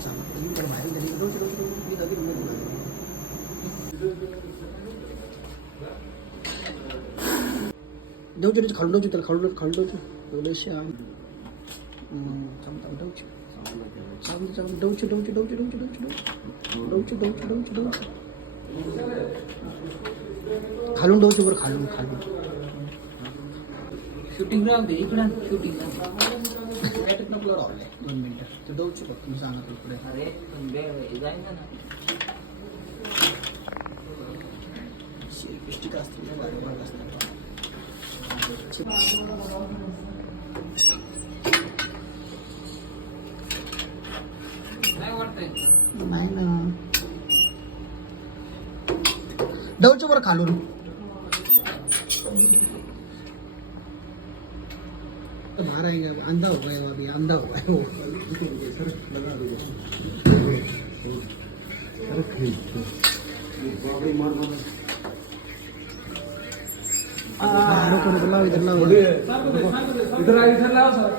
Don't खालून जाऊ त्याला खालून जाऊ एवढं श्याम खालून डोची बरं खालून शूटिंग राहू दे इकडं शूटिंग बॅटरीत नको राहले 2 मिनिटं ते डोची बघ तुम्ही सांगा पुढे अरे जाईल ना स्टिक असतील नाही वाटतंय नाही ना डोची बरं खालून अंधा हुआ है अभी अंधा हुआ है वो रुको लाओ इधर लाओ इधर लाओ सर